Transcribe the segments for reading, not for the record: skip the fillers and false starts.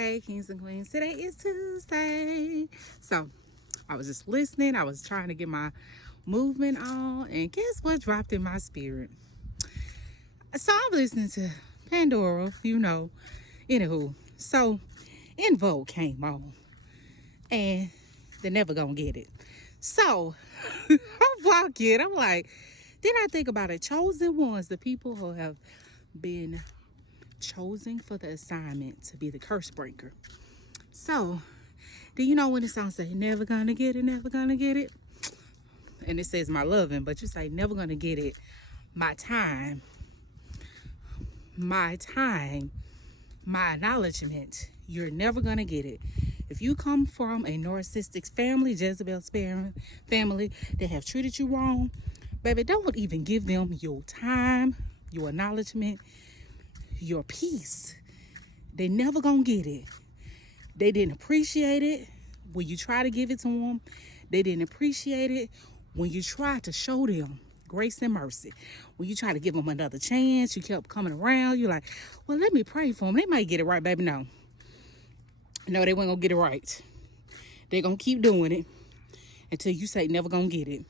Hey, kings and queens. Today is Tuesday. So, I was just listening. I was trying to get my movement on. And guess what dropped in my spirit? So, I'm listening to Pandora, Anywho, so In Vogue came on. And they're never going to get it. So, I'm walking. I'm like, then I think about it. Chosen ones, the people who have been chosen for the assignment to be the curse breaker. So, do you know when the song say, never gonna get it, never gonna get it? And it says my loving, but you say, never gonna get it. My time, my acknowledgement, you're never gonna get it. If you come from a narcissistic family, Jezebel's family, that have treated you wrong, baby, don't even give them your time, your acknowledgement, your peace. They never gonna get it. They didn't appreciate it when you try to give it to them. They didn't appreciate it when you tried to show them grace and mercy. When you try to give them another chance, you kept coming around. You're like, well, let me pray for them. They might get it right, baby. No, they weren't gonna get it right. They're gonna keep doing it until you say never gonna get it.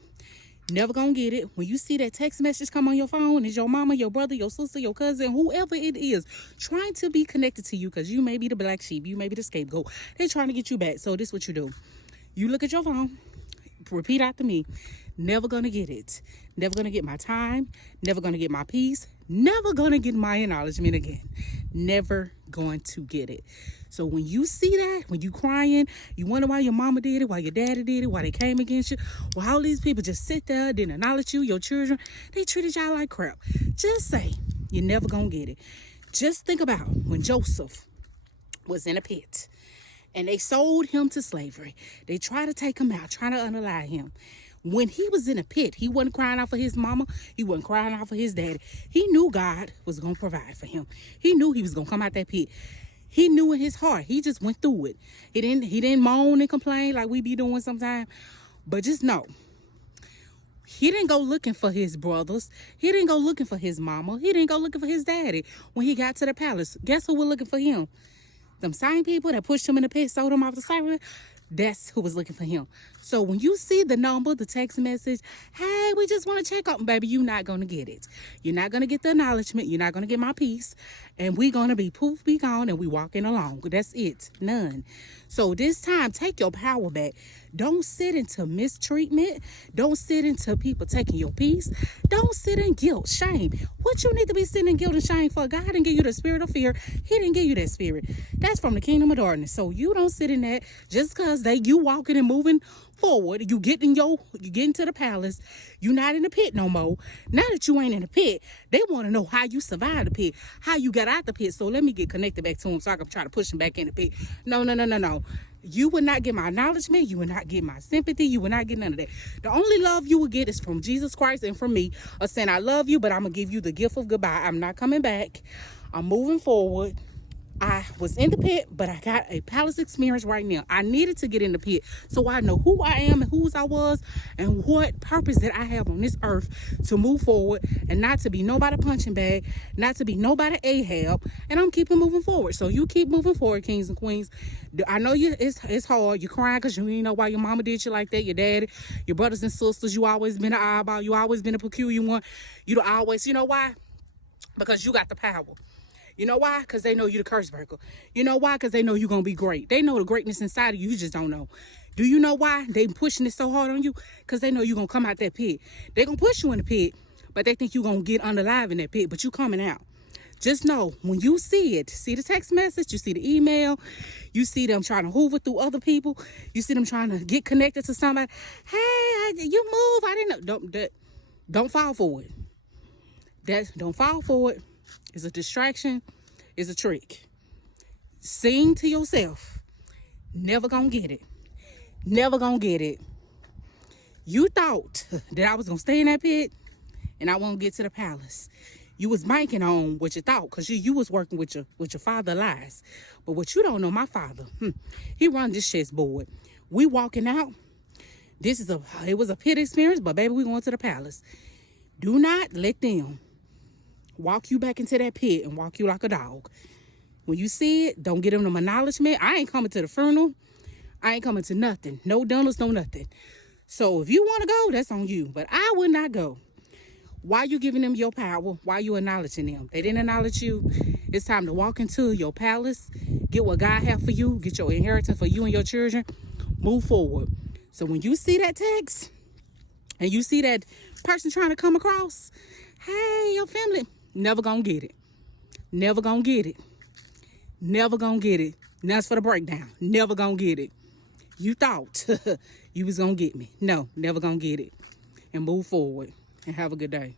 Never gonna get it. When you see that text message come on your phone, it's your mama, your brother, your sister, your cousin, whoever it is, trying to be connected to you because you may be the black sheep, you may be the scapegoat. They're trying to get you back. So this is what you do. You look at your phone, repeat after me. Never gonna get it. Never gonna get my time. Never gonna get my peace. Never gonna get my acknowledgement again. Never going to get it. So when you see that, when you crying, you wonder why your mama did it, why your daddy did it, why they came against you, why all these people just sit there, didn't acknowledge you, your children, they treated y'all like crap. Just say, you're never gonna get it. Just think about when Joseph was in a pit and they sold him to slavery. They tried to take him out, trying to unalive him. When he was in a pit, he wasn't crying out for his mama. He wasn't crying out for his daddy. He knew God was going to provide for him. He knew he was going to come out that pit. He knew in his heart. He just went through it. He didn't moan and complain like we be doing sometimes. But just know, he didn't go looking for his brothers. He didn't go looking for his mama. He didn't go looking for his daddy when he got to the palace. Guess who was looking for him? Them same people that pushed him in the pit, sold him off the side. That's who was looking for him. So when you see the number, the text message, hey, we just want to check up, baby, you're not going to get it. You're not going to get the acknowledgement. You're not going to get my peace. And we're going to be poof, be gone, and we walking along. That's it. None. So this time, take your power back. Don't sit into mistreatment. Don't sit into people taking your peace. Don't sit in guilt, shame. What you need to be sitting in guilt and shame for? God didn't give you the spirit of fear. He didn't give you that spirit. That's from the kingdom of darkness. So you don't sit in that just because you walking and moving forward. You get into the palace. You not in the pit no more. Now that you ain't in the pit, they want to know how you survived the pit, how you got out the pit. So let me get connected back to him so I can try to push him back in the pit. No. You would not get my acknowledgement. You would not get my sympathy. You would not get none of that. The only love you will get is from Jesus Christ and from me. Saying I love you, but I'm going to give you the gift of goodbye. I'm not coming back. I'm moving forward. I was in the pit, but I got a palace experience right now. I needed to get in the pit so I know who I am and whose I was and what purpose that I have on this earth to move forward and not to be nobody punching bag, not to be nobody Ahab, and I'm keeping moving forward. So you keep moving forward, kings and queens. I know it's hard. You're crying because you ain't know why your mama did you like that, your daddy, your brothers and sisters. You always been an eyeball. You always been a peculiar one. You always, you know why? Because you got the power. You know why? Because they know you the curse breaker. You know why? Because they know you're going to be great. They know the greatness inside of you. You just don't know. Do you know why they pushing it so hard on you? Because they know you're going to come out that pit. They're going to push you in the pit, but they think you're going to get unalive in that pit, but you coming out. Just know, when you see it, see the text message, you see the email, you see them trying to hoover through other people, you see them trying to get connected to somebody. Hey, you move. I didn't know. Don't fall for it. Don't fall for it. It's a distraction. It's a trick. Sing to yourself. Never gonna get it. Never gonna get it. You thought that I was gonna stay in that pit and I won't get to the palace. You was banking on what you thought because you was working with your father lies. But what you don't know, my father, he run this chessboard. We walking out. It was a pit experience, but baby, we going to the palace. Do not let them walk you back into that pit and walk you like a dog. When you see it, don't get them no acknowledgement. I ain't coming to the funeral. I ain't coming to nothing. No dinners, no nothing. So if you want to go, that's on you. But I would not go. Why you giving them your power? Why you acknowledging them? They didn't acknowledge you. It's time to walk into your palace. Get what God have for you. Get your inheritance for you and your children. Move forward. So when you see that text and you see that person trying to come across, hey, your family, never gonna get it. Never gonna get it. Never gonna get it. And that's for the breakdown. Never gonna get it. You thought you was gonna get me. No, never gonna get it. And move forward. And have a good day.